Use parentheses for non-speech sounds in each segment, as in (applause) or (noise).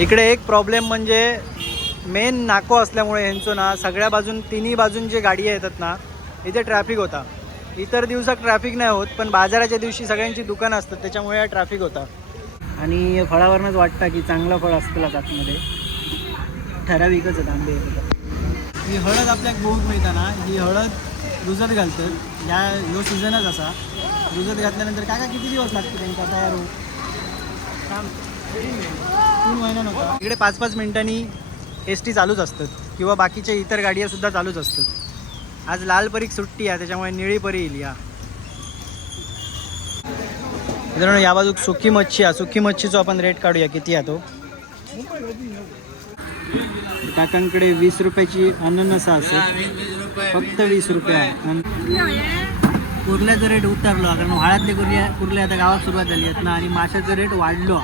इकडे एक प्रॉब्लेम म्हणजे मेन नाको असल्यामुळे ह्यांचं ना सगळ्या बाजून तिन्ही बाजून जे गाडी येतात ना इथे ट्रॅफिक होता. इतर दिवसात ट्रॅफिक नाही होत पण बाजाराच्या दिवशी सगळ्यांची दुकानं असतात त्याच्यामुळे ट्रॅफिक होता. आणि फळावरनंच वाटतं की चांगलं फळ असतं आतमध्ये ठराविकच आंबे ही हळद आपल्याक बहुत मिळता ना ही हळद रुजत घालतात. या ह्यो सीझनच असा. रुजत घातल्यानंतर काका किती दिवस लागते त्यांचा तयार होऊ तीन महिना नव्हता इकडे पाच पाच मिनिटांनी एस टी चालूच असतात. किंवा बाकीच्या इतर गाड्या सुद्धा चालूच असतात. आज लाल परीक सुट्टी आहे त्याच्यामुळे निळी परी येईल या. मित्रांनो या बाजूक सुकी मच्छी आहे. सुकी मच्छीचा आपण रेट काढूया. किती आहे तो? काकांकडे वीस रुपयाची अननसा असेल फक्त वीस रुपये आहे. कुर्ल्याचा रेट उतरलो. कारण व्हाळातले कुर्ल्या कुर्ल्या आता गावात सुरुवात झाली आहेत ना आणि माशाचा रेट वाढलो.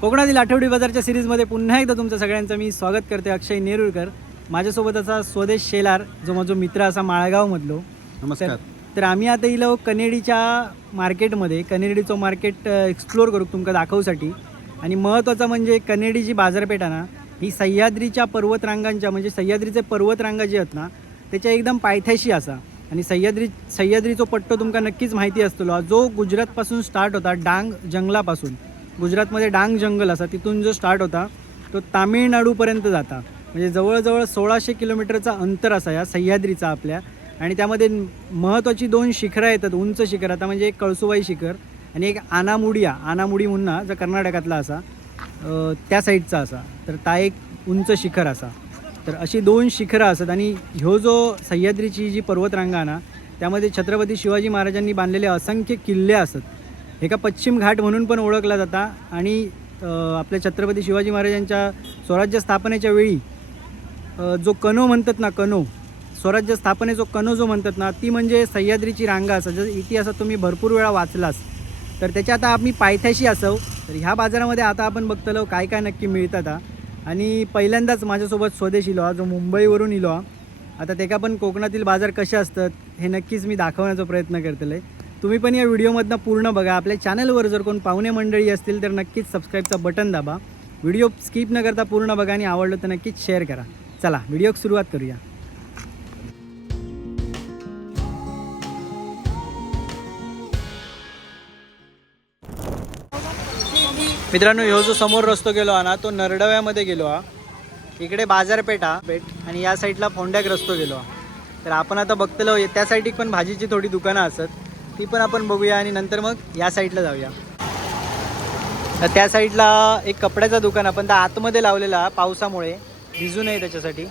कोकणातील आठवडी बाजारच्या सिरीजमध्ये पुन्हा एकदा तुमचं सगळ्यांचं मी स्वागत करते अक्षय नेरुळकर माझ्यासोबत असा स्वदेश शेलार जो माझा मित्र असा माळगावमधलो. नमस्कार. तर आम्ही आता इलो कनेडीच्या मार्केटमध्ये कनेडीचं मार्केट एक्सप्लोर करू तुमका दाखवसाठी. आणि महत्त्वाचं म्हणजे कनेडी जी बाजारपेठ आहे ना ही सह्याद्रीच्या पर्वतरांगांच्या म्हणजे सह्याद्रीचे पर्वतरांगा जी आहेत ना त्याच्या एकदम पायथ्याशी असा. आणि सह्याद्री सह्याद्रीचो पट्टो तुमका नक्कीच माहिती असतो जो गुजरातपासून स्टार्ट होता डांग जंगलापासून. गुजरातमध्ये डांग जंगल असा तिथून जो स्टार्ट होता तो तामिळनाडूपर्यंत जाता. म्हणजे जवळजवळ सोळाशे किलोमीटरचा अंतर असा या सह्याद्रीचा आपल्या. आणि त्यामध्ये महत्त्वाची दोन शिखरं येतात उंच शिखर आता म्हणजे एक कळसुबाई शिखर आणि एक आनामुडिया. आनामुडी मुन्ना जो कर्नाटकातला असा त्या साईडचा असा. तर ता एक उंच शिखर असा. तर अशी दोन शिखरं असतात आणि ह्यो जो सह्याद्रीची जी पर्वतरांगा ना त्यामध्ये छत्रपती शिवाजी महाराजांनी बांधलेले असंख्य किल्ले असत एका पश्चिम घाट म्हणून पण ओळखला जाता आणि आपल्या छत्रपती शिवाजी महाराजांच्या स्वराज्य स्थापनेच्या वेळी जो कनो म्हणतात ना कनो स्वराज्य स्थापनेचो कनो जो म्हणतात ना ती म्हणजे सह्याद्रीची रांगा असं जर इतिहासात तुम्ही भरपूर वेळा वाचलास. तर त्याच्या आता आम्ही पायथ्याशी असो तर ह्या बाजारामध्ये आता आपण बघतलो काय काय नक्की मिळतात आता आणि पहिल्यांदाच माझ्यासोबत स्वदेश इलो हा जो मुंबईवरून इलो हा. आता का पण कोकणातील बाजार कसे असतात हे नक्कीच मी दाखवण्याचा प्रयत्न करतले तुम्ही पण या व्हिडिओमधनं पूर्ण बघा. आपल्या चॅनलवर जर कोण पाहुणे मंडळी असतील तर नक्कीच सबस्क्राईबचा बटन दाबा. व्हिडिओ स्किप न करता पूर्ण बघा आणि आवडलं तर नक्कीच शेअर करा. चला व्हिडिओ सुरुवात करूया. मित्रांनो ह्यो जो समोर रस्तो गेलो हा ना तो नरडव्यामध्ये गेलो हा. इकडे बाजारपेठा पेठ आणि या साईडला फोंड्याक रस्तो गेलो हा. तर आपण आता बघतलो त्या साईडीक पण भाजीची थोडी दुकानं असत. ती पण आपण बघूया आणि नंतर मग या साईडला जाऊया. तर त्या साईडला एक कपड्याचं दुकान आपण त्या आतमध्ये लावलेला पावसामुळे. भिजू नये त्याच्यासाठी.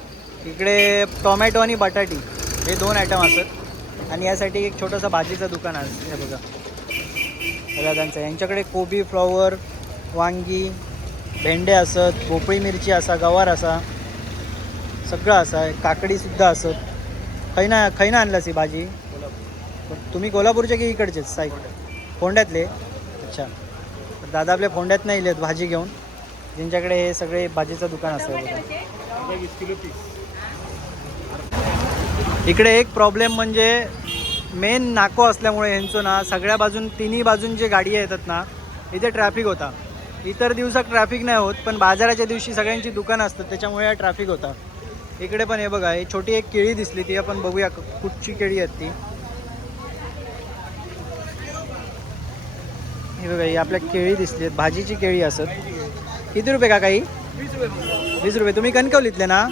इकडे टोमॅटो आणि बटाटी हे दोन आयटम असत आणि यासाठी एक छोटंसं भाजीचं दुकान आहे. हे बघा. दादांचं. यांच्याकडे कोबी फ्लॉवर वांगी भेंडे असत भोपळी मिरची असा गवार असा. सगळं असा. काकडीसुद्धा असत. खैना खैना आणलास ही भाजी? तुम्ही कोल्हापूरचे की इकडचेच साई फोंड्यातले? अच्छा. तर दादा आपल्या फोंड्यात नाही आहेत भाजी घेऊन. ज्यांच्याकडे हे सगळे भाजीचं दुकान असतं इकडे एक प्रॉब्लेम म्हणजे मेन नाको असल्यामुळे ह्यांचं ना सगळ्या बाजून तिन्ही बाजून जे गाडी येतात ना इथे ट्रॅफिक होता. इतर दिवसात ट्रॅफिक नाही होत पण बाजाराच्या दिवशी सगळ्यांची दुकानं असतात त्याच्यामुळे हा ट्रॅफिक होता. इकडे पण हे बघा हे छोटी एक केळी दिसली ती आपण बघूया कुठची केळी आहेत ती. हे बघा ही आपल्या केळी दिसली आहेत भाजीची केळी असत. किती रुपये काका ही? वीस रुपये. तुम्ही कणकवलीतले ना?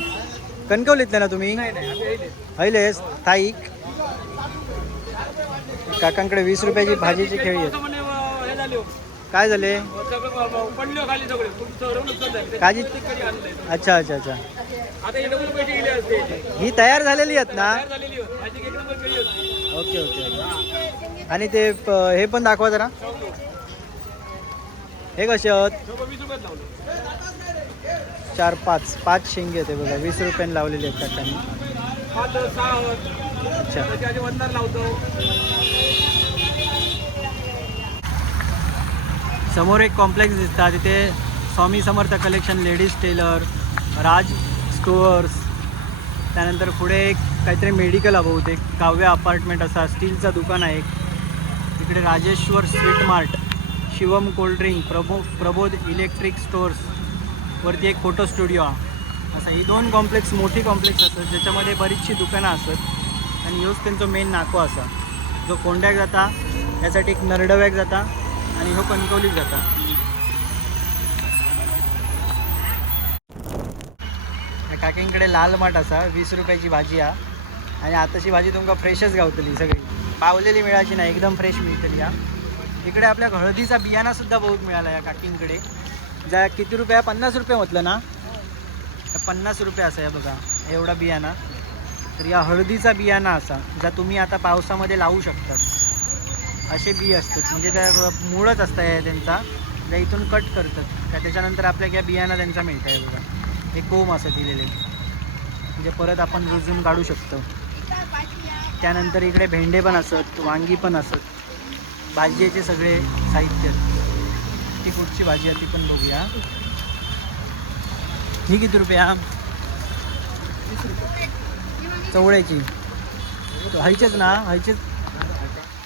कणकवलीतले ना तुम्ही? अहिले स्थायिक काकांकडे वीस रुपयाची भाजीची केळी आहे काय झाले? झालं. काजी अच्छा अच्छा अच्छा. हे ही तयार झालेली आहेत ना? ओके ओके आणि ते हे पण दाखवा जरा. हे कसे आहेत? चार पाच. पाच शेंगे ते बघा. वीस रुपयाने लावलेले आहेत काकांनी. लावतो समोर एक कॉम्प्लेक्स दिसतात तिथे Swami Samarth collection ladies tailor Raj stores त्यानंतर पुढे एक काहीतरी मेडिकल आहे बहुतेक. काव्य अपार्टमेंट असा स्टीलचं दुकान आहे एक. Rajeshwar sweet mart Shivam cold drink प्रबो Prabodh electric stores वरती एक फोटो स्टुडिओ हा असं ही दोन कॉम्प्लेक्स मोठी कॉम्प्लेक्स असतात ज्याच्यामध्ये बरीचशी दुकानं असतात आणि ह्योच त्यांचो मेन नाको असा. जो कोंड्याक जाता त्यासाठी एक नरडव्याक जाता आणि ह्यो कणकवलीक जाता. काकींकडे लाल माठ असा वीस रुपयाची भाजी हा. आणि आताची भाजी तुमका फ्रेशच गावतली सगळी. पावलेली मिळाची नाही एकदम फ्रेश मिळतली हा. इकडे आपल्या हळदीचा बियाणा सुद्धा बहुत मिळाला या काकींकडे. ज्या किती रुपया? पन्नास रुपये म्हटलं ना? पन्नास रुपये असा या बघा एवढा बियाणा. तर या हळदीचा बियाणा असा ज्या तुम्ही आता पावसामध्ये लावू शकता असे बी असतात म्हणजे त्या मुळच असतं आहे त्यांचा. त्या इथून कट करतात. त्या त्याच्यानंतर आपल्या या बियाणा त्यांचा मिळतं आहे बघा. हे कोंब असं दिलेले. म्हणजे परत आपण रुजून काढू शकतो. त्यानंतर इकडे भेंडे पण असत वांगी पण असत. भाजीचे सगळे साहित्य. ती कुठची भाजी आहे ती पण बघूया. ही किती रुपया चवळ्याची. हयचेच ना हयचेच.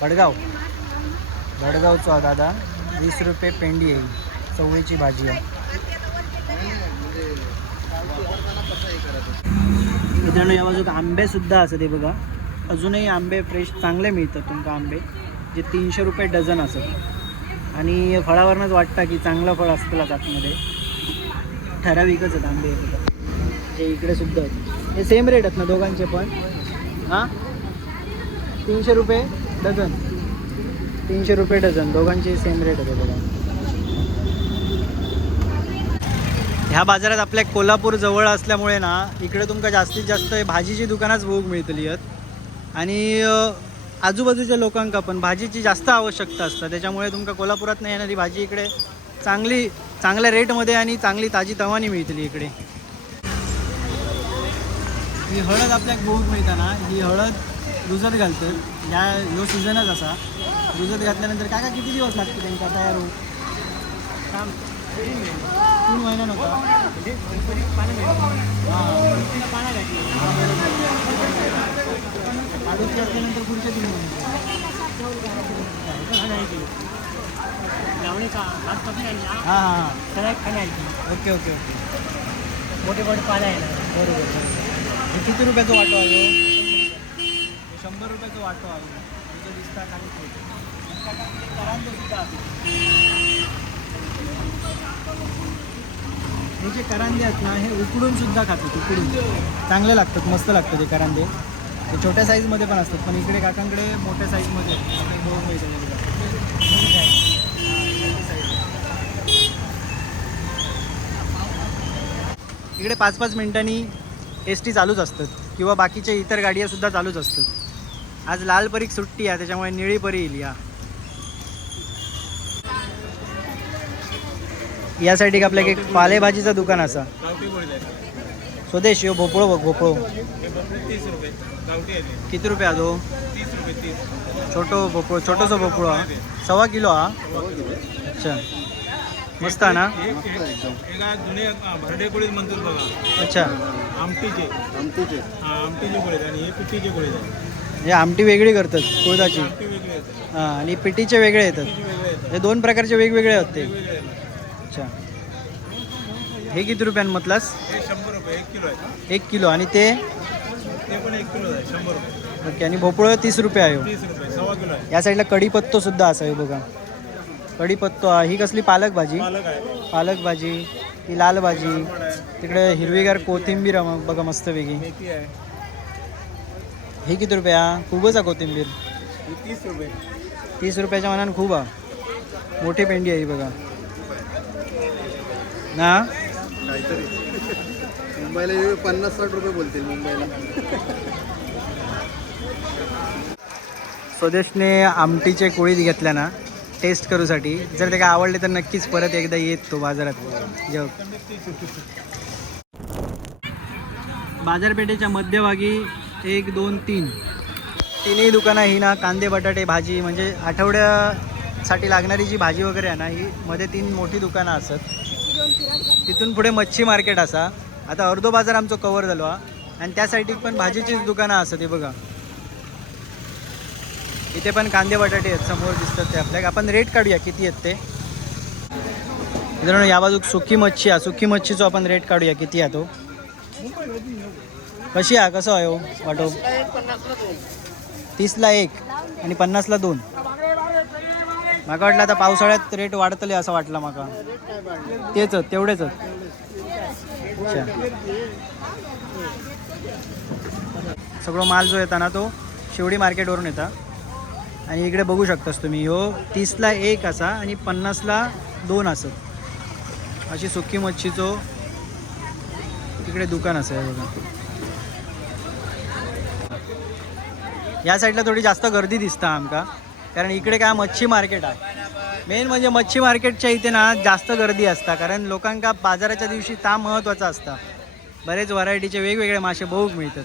भडगाव. भडगावचो हा दादा. वीस रुपये पेंडी आहे. चवळीची भाजी आहे. मित्रांनो या बाजूक आंबे सुद्धा ते बघा. अजूनही आंबे फ्रेश चांगले मिळतात तुमका आंबे. जे तीनशे रुपये डझन असत आणि फळावरनंच वाटतं की चांगलं फळ असतं आतमध्ये ठराविकच आहेत आंबे. हे जे इकडे सुद्धा आहेत. हे सेम रेट आहेत ना दोघांचे पण? हां? तीनशे रुपये डझन. तीनशे रुपये डझन. दोघांचे सेम रेट होते बघा. ह्या बाजारात आपल्या कोल्हापूर जवळ असल्यामुळे ना इकडे तुमका जास्तीत जास्त भाजीची दुकानच भोग मिळतली आहेत. आणि आजूबाजूच्या लोकांका पण भाजीची जास्त आवश्यकता असतं. त्याच्यामुळे तुमका कोल्हापुरात नाही येणारी भाजी इकडे चांगली चांगल्या रेटमध्ये आणि चांगली ताजी तवानी मिळतली इकडे. ही हळद आपल्याक मिळता ना? ही हळद रुजत घालतात ह्या ह्यो सीझनच असा. रुजत घातल्यानंतर काय काय किती दिवस लागते त्यांका तयार होऊ काम तीन महिना नव्हता? असल्यानंतर पुढच्या तीन महिने हां हां. Okay okay okay. मोठे मोठे पानं आहे ना? बरोबर हे किती रुपयाचं वाटो आहे ह्यो? हे शंभर रुपयाचं वाटो आहे. इथे दिसता खाली करांदे सुद्धा आहे. हे जे करांदे आहेत ना हे उकडून सुद्धा खातात उकडून. चांगले लागतात मस्त लागतात ते करांदे. ते छोट्या साईजमध्ये पण असतात पण इकडे काकांकडे मोठ्या साईजमध्ये दोन इकडे पाच पाच मिनिटांनी एस टी चालूच असतात किंवा बाकीच्या इतर गाड्यासुद्धा चालूच असतात. आज लाल परीक सुट्टी आहे त्याच्यामुळे निळी परी येईल या. यासाठी एक आपल्या एक पालेभाजीचं दुकान असा. स्वदेश यो हो, भोपळो बघ भोपळो. तीस रुपये किती रुपये हा? तो तीस रुपये छोटो भोपळो छोटोसो भोपळो हा. सव्वा किलो हा? अच्छा. मस्त आहे ना? जुने भरडे कोळीत म्हणतात बघा अच्छा. आमटीचे आमटीचे आमटीचे कोळीत आणि हे पिठीचे कोळीत आमटी वेगळी करतात कुळदाची. हां आणि पिठीचे वेगळे येतात. हे दोन प्रकारचे वेगवेगळे आहेत ते अच्छा. हे किती रुपयान म्हटलास हे शंभर रुपये एक किलो आहे. एक किलो. आणि ते? ते पण एक किलो आहे शंभर रुपये. ओके. आणि भोपळं तीस रुपये आहे हो. तीस रुपये सव्वा किलो आहे. या साईडला कढीपत्तो सुद्धा असा आहे बघा. कढीपत्तो हा. ही कसली पालक भाजी? पालक आहे. पालक भाजी. ही लाल भाजी. तिकडे हिरवीगार कोथिंबीर आहे बघा मस्त वेगळी. मेथी आहे. ही किती रुपये खूपच आहे कोथिंबीर. तीस रुपये. तीस रुपयाच्या मनानं खूप हा मोठी पेंडी आहे ही बघा. ना? काहीतरी मुंबईला येऊ पन्नास साठ रुपये बोलतील मुंबईला. स्वदेशने आमटीचे कोळीत घेतल्या ना टेस्ट करूसाठी जर ते काय आवडले तर नक्कीच परत एकदा येत तो बाजारात. जेव. बाजारपेठेच्या मध्यभागी एक दोन तीन. तिन्ही दुकानं ही ना कांदे बटाटे भाजी म्हणजे आठवड्यासाठी लागणारी जी भाजी वगैरे आहे ना ही मध्ये तीन मोठी दुकानं असत तिथून पुढे मच्छी मार्केट असा. आता अर्धो बाजार आमचो कवर झालो हा. आणि त्या पण भाजीचीच दुकानं असं ते बघा. इथे पण कांदे बटाटे आहेत समोर दिसतात ते आपल्याला. आपण रेट काढूया किती आहेत ते. मित्रांनो या बाजूक सुकी मच्छी आहे. सुकी मच्छीचो आपण रेट काढूया किती आहे तो. कशी आहे? कसं आहे हो? वाटो. तीसला एक आणि पन्नासला दोन. मला वाटलं आता पावसाळ्यात रेट वाढतले असं वाटलं माका. तेच तेवढेच. अच्छा. सगळं माल जो येता ना तो शिवडी मार्केटवरून येता. आणि इकडे बघू शकतास तुम्ही ह्यो तीसला एक असा आणि पन्नासला दोन असत अशी सुकी मच्छीचो तिकडे दुकान असं आहे बघा. या साईडला थोडी जास्त गर्दी दिसता आमका. कारण इकडे काय मच्छी मार्केट आहे. मेन म्हणजे मच्छी मार्केटच्या इथे ना जास्त गर्दी असता. कारण लोकांका बाजाराच्या दिवशी ता महत्त्वाचा असता. बरेच व्हरायटीचे वेगवेगळे मासे बहुक मिळतात.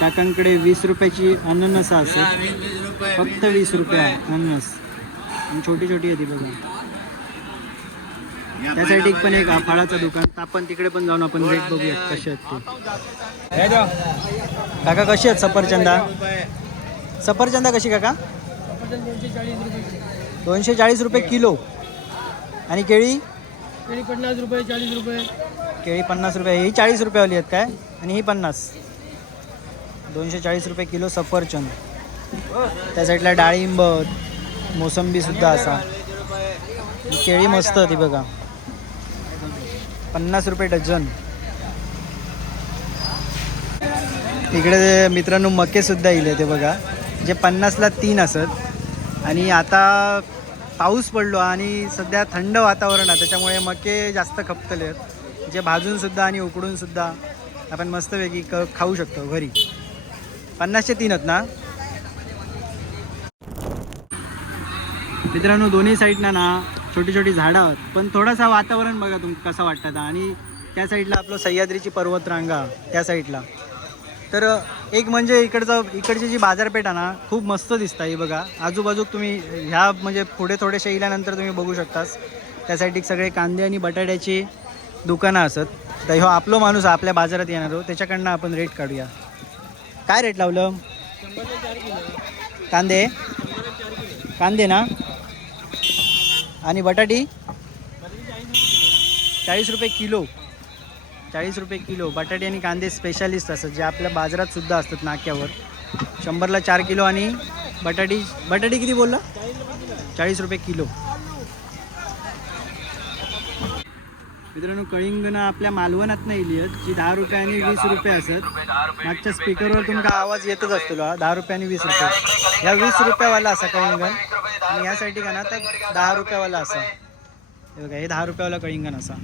काकांकडे वीस रुपयाची अननस असेल. फक्त वीस रुपये अननस. छोटी छोटी आहे बघा. त्यासाठी पण एक फळाचं दुकान. आपण तिकडे पण जाऊन आपण रेट बघूया कसे आहेत ते. काका कशी आहेत सफरचंदा? सफरचंदा कशी काका? दोनशे चाळीस रुपये किलो. आणि केळी? केळी पन्नास रुपये चाळीस रुपये. केळी पन्नास रुपये. ही चाळीस रुपयावाली आहेत काय? आणि ही पन्नास. दोनशे चाळीस रुपये किलो सफरचंद. त्या साईडला डाळिंब मोसंबीसुद्धा असा. केळी मस्त होती बघा. पन्नास रुपये डझन. इकडे मित्रांनो मकेसुद्धा येईल ते बघा. जे पन्नासला तीन असत. आणि आता पाऊस पडलो आणि सध्या थंड वातावरण आहे. त्याच्यामुळे मके जास्त खपतले आहेत. जे भाजूनसुद्धा आणि उकडूनसुद्धा आपण मस्तपैकी क खाऊ शकतो घरी. पन्नासचे तीन आहेत ना? मित्रांनो दोन्ही साईडना ना छोटी छोटी झाडं आहेत. पण थोडंसं वातावरण बघा तुम कसं वाटतं आणि त्या साईडला आपलं सह्याद्रीची पर्वतरांगा त्या साईडला. तर एक म्हणजे इकडचं इकडची जी बाजारपेठ आहे ना खूप मस्त दिसतं ही बघा. आजूबाजूक तुम्ही ह्या म्हणजे पुढे थोडेसे इल्यानंतर तुम्ही बघू शकतास. त्यासाठी सगळे कांदे आणि बटाट्याची दुकानं असत. तर ह्यो आपलो माणूस आपल्या बाजारात येणार हो त्याच्याकडनं आपण रेट काढूया. काय रेट लावलं? कांदे? कांदे ना? आणि बटाटी? चाळीस रुपये किलो. चाळीस रुपये किलो. बटाटे आणि कांदे स्पेशालिस्ट असतात जे आपल्या बाजारात सुद्धा असतात नाक्यावर. शंभरला चार किलो आणि बटाटी बटाटी किती बोलला? चाळीस रुपये किलो. मित्रांनो कळिंगणं आपल्या मालवणात नाही लिहित जी दहा रुपये आणि वीस रुपये असत मागच्या स्पीकरवर तुमका आवाज येतच असतो दहा रुपये आणि वीस रुपये. या वीस रुपयावाला असा कळिंगण आणि यासाठी का ना तर दहा रुपयावाला असा. हे बघा हे दहा रुपयावाला कळिंगण असा.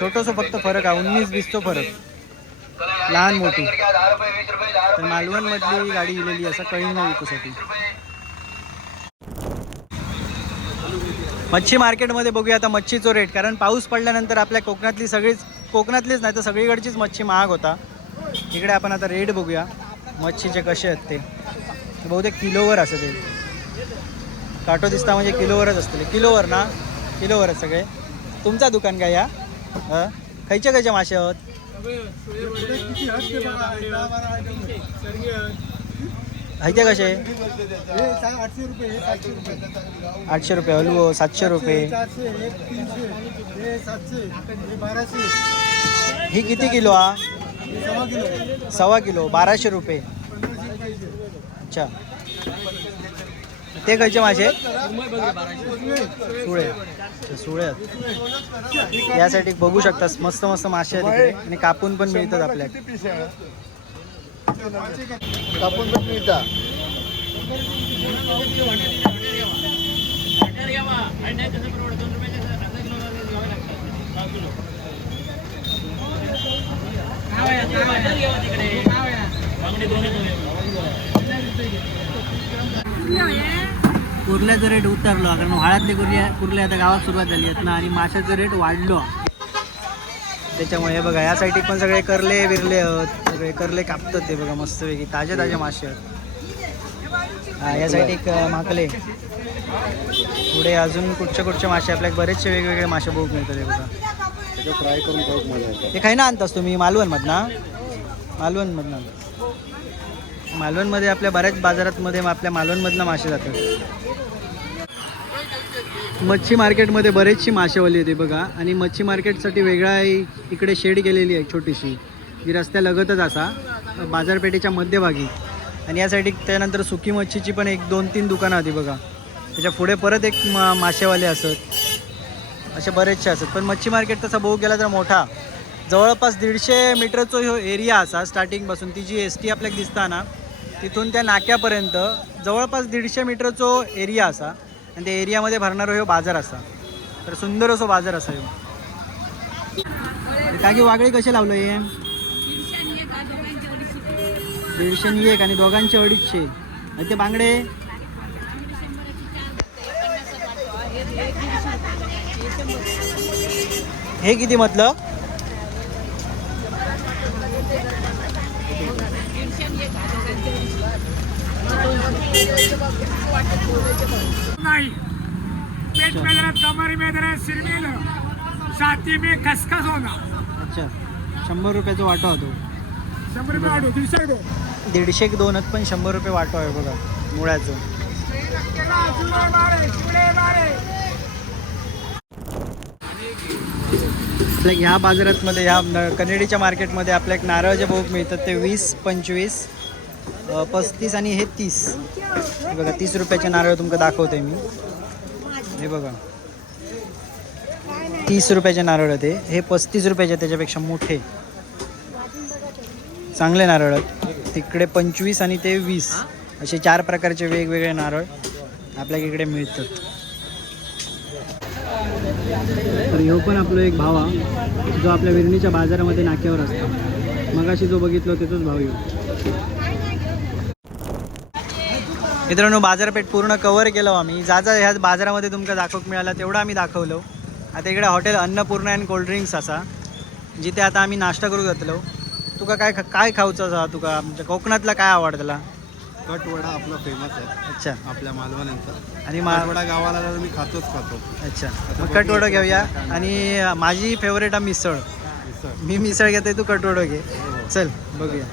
छोटस फक्त फरक आहे उन्नीस वीसचो फरक. लहान मोठी. तर मालवण मधली गाडी गेलेली असा कळिंगण विकूसाठी. मच्छी मार्केटमध्ये बघूया आता मच्छीचो रेट कारण पाऊस पडल्यानंतर आपल्या कोकणातली सगळीच कोकणातलीच नाही तर सगळीकडचीच मच्छी महाग होता. इकडे आपण आता रेट बघूया मच्छीचे कसे आहेत ते. बहुतेक किलोवर असं ते. काटो दिसता म्हणजे किलोवरच असतले किलोवर ना? किलोवरच सगळे. तुमचा दुकान काय या? खयचे खयचे मासे आहोत? हायचे कसे? आठशे रुपये. सातशे रुपये हलवो सातशे रुपये. ही किती किलो हा? सव्वा किलो. बाराशे रुपये. अच्छा. ते खयचे मासे? सुळे. सुळे आहेत. यासाठी बघू शकतास मस्त मस्त मासे आहेत इकडे. आणि कापून पण मिळतात आपल्याला. कापून पण मिळता. कुर्ल्याचा रेट उतरलो. कारण व्हाळातले कुर्ल्या कुर्ले आता गावात सुरुवात झाली आहेत ना आणि माशाचा रेट वाढलो. त्याच्यामुळे हे बघा यासाठी पण सगळे करले विरले आहेत. सगळे करले कापतात ते बघा मस्तपैकी. ताजे ताजे मासे आहेत. हा, या साईड एक माकले. पुढे अजून कुठचे कुठचे मासे आपल्याला बरेचसे वेगवेगळे मासे बघू मिळतात हे बघा. फ्राय करून खूप मजा येते हे काही ना आणतास तुम्ही? मालवणमधनं मालवणमधनं मालवणमध्ये आपल्या बऱ्याच बाजारातमध्ये आपल्या मालवणमधनं मासे जातात. मच्छी मार्केटमध्ये बरेचशी मासेवाली येते बघा. आणि मच्छी मार्केटसाठी वेगळा इकडे शेड केलेली आहे छोटीशी. जी रस्त्यालगतच असा बाजारपेठेच्या मध्यभागी. आणि यासाठी त्यानंतर सुकी मच्छीची पण एक दोन तीन दुकानं होती बघा. त्याच्या पुढे परत एक मा मासेवाले असत. असे बरेचसे असत. पण मच्छी मार्केट तसा बघू गेला तर मोठा. जवळपास दीडशे मीटरचा ह्यो एरिया असा स्टार्टिंगपासून ती जी एस टी आपल्याला दिसता ना तिथून त्या नाक्यापर्यंत जवळपास दीडशे मीटरचो एरिया असा. आणि त्या एरियामध्ये भरणारा हो ह्यो बाजार असा. तर सुंदर असो बाजार असा ह्यो. काकी वागळे कसे लावलं हे? दीडशे नि एक आणि दोघांचे अडीचशे. आणि ते बांगडे? हे किती म्हटलं नहीं. पेट में दर्द कमर में दर्द सिर में दर्द छाती में खसखस होना अच्छा. शंभर रुपयाचा वाटा होतो शंभर रुपये आडो दीडशे आडो दीडशे एक दोन पण शंभर रुपये वाटो आहे बघा मुळ्याचं आपल्या ह्या बाजारातमध्ये ह्या न- कनेडीच्या मार्केटमध्ये आपल्या एक नारळ जे बघू मिळतात ते वीस पंचवीस. पस्तीस आणि हे तीस. हे बघा तीस रुपयाचे नारळ तुमका दाखवते मी. हे बघा. तीस रुपयाचे नारळ ते हे पस्तीस रुपयाचे त्याच्यापेक्षा मोठे. चांगले नारळ आहेत. तिकडे पंचवीस आणि ते वीस. असे चार प्रकारचे वेगवेगळे नारळ आपल्या इकडे मिळतात. तर ह्यो पण आपलो एक भावा जो आपल्या विरणीच्या बाजारामध्ये नाक्यावर असतो. मगाशी जो बघितलो त्याचाच भाव येऊ मित्रांनो बाजारपेठ पूर्ण कव्हर केलो आम्ही. जा जा ह्या बाजारामध्ये तुमका दाखवूक मिळाला तेवढं आम्ही दाखवलो. आता इकडे hotel Annapurna and cold drinks असा जिथे आता आम्ही नाश्ता करू जातलो तुका काय काय खाऊचं असा तुका? आमच्या कोकणातला काय आवडतला कटवडा आपला फेमस आहे. अच्छा. आपल्या मालवणींचा. आणि मा कटवडा गावाला तर मी खातोच खातो. अच्छा. मग कटवडं घेऊया. आणि माझी फेवरेट आहे मिसळ. मिसळ. मी मिसळ घेते तू कटवडं घे. चल बघूया.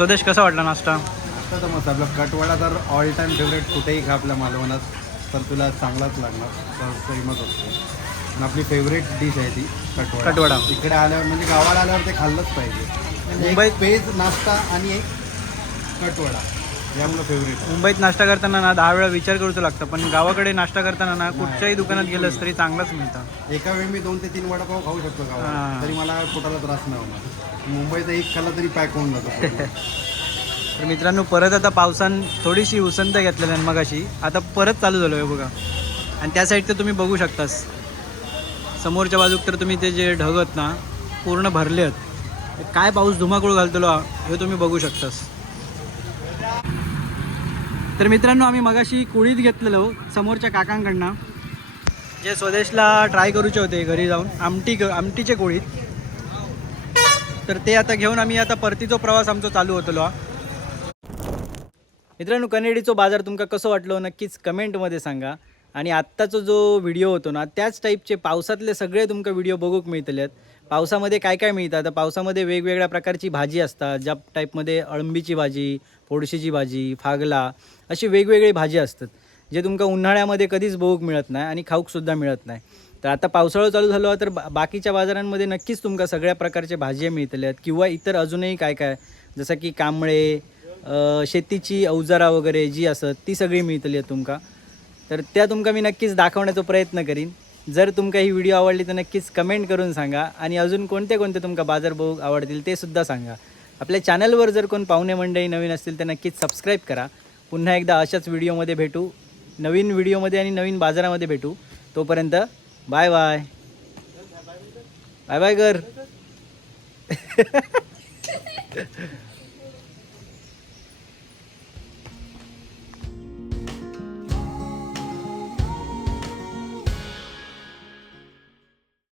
स्वदेश कसा वाटला नाश्ता? तर मस्त. आपला कटवडा तर ऑल टाईम फेवरेट कुठेही खा आपल्या मालवणात. तर तुला चांगलाच लागणार. तर फेमस असतो. आणि आपली फेवरेट डिश आहे ती कटवडा. कटवडा. इकडे आल्यावर म्हणजे गावाला आल्यावर ते खाल्लंच पाहिजे. मुंबईत- एक पेज नाश्ता आणि एक कटवडा. फेवरेट मुंबईत नाश्ता करताना ना दहा वेळा विचार करूचं लागतं पण गावाकडे नाश्ता करताना ना कुठच्याही दुकानात गेलंस तरी चांगलाच मिळतं. एका वेळी मी दोन ते तीन वडापाव खाऊ शकतो हां. तरी मला पोटाला त्रास नाही होणार. मुंबईत एक खाल्ला तरी पॅक होऊन जातो पूर्ण. (laughs) तर मित्रांनो परत आता पावसान थोडीशी उसंत घेतलेली आहे मग अशी आता परत चालू झालो आहे बघा. आणि त्या साईड तर तुम्ही बघू शकतास. समोरच्या बाजूक तर तुम्ही ते जे ढग आहेत ना पूर्ण भरले आहेत काय पाऊस धुमाकूळ घालतलो हा, हे तुम्ही बघू शकतास. तर मित्रांनो आम्ही मगाशी कुळीत घेतलेलो समोरच्या काकांकडनं. जे स्वदेशला ट्राय करूचे होते घरी जाऊन आमटी आमटीचे कोळीत. तर ते आता घेऊन आम्ही आता परतीचो प्रवास आमचो चालू होतलो. हा. मित्रांनो कनेडीचो बाजार तुमका कसं वाटलो नक्कीच कमेंटमध्ये सांगा. आणि आत्ताचो जो व्हिडिओ होतो ना त्याच टाईपचे पावसातले सगळे तुमका व्हिडिओ बघूक मिळतले आहेत पावसामध्ये काय काय मिळतं? आता पावसामध्ये वेगवेगळ्या प्रकारची भाजी असतात ज्या टाईपमध्ये अळंबीची भाजी फोडशीची भाजी फागला अशी वेगवेगळी भाजी असतात जे तुमका उन्हाळ्यामध्ये कधीच बघूक मिळत नाही आणि खाऊकसुद्धा मिळत नाही. तर आता पावसाळा चालू झालो तर बा बाकीच्या बाजारांमध्ये नक्कीच तुमका सगळ्या प्रकारचे भाज्या मिळतल्या आहेत किंवा इतर अजूनही काय काय जसं की कांबळे शेतीची अवजारा वगैरे जी असत ती सगळी मिळतली आहेत तुमका. तर त्या तुमका मी नक्कीच दाखवण्याचा प्रयत्न करीन. जर तुमका ही व्हिडिओ आवडली तर नक्कीच कमेंट करून सांगा आणि अजून कोणते कोणते तुमका बाजार बघू आवडतील ते सुद्धा सांगा. आपल्या चॅनलवर जर कोण पाहुणे मंडळी नवीन असतील तर नक्कीच सबस्क्राईब करा. पुन्हा एकदा अशाच व्हिडिओमध्ये भेटू. नवीन व्हिडिओमध्ये आणि नवीन बाजारामध्ये भेटू. तोपर्यंत बाय बाय बाय बाय कर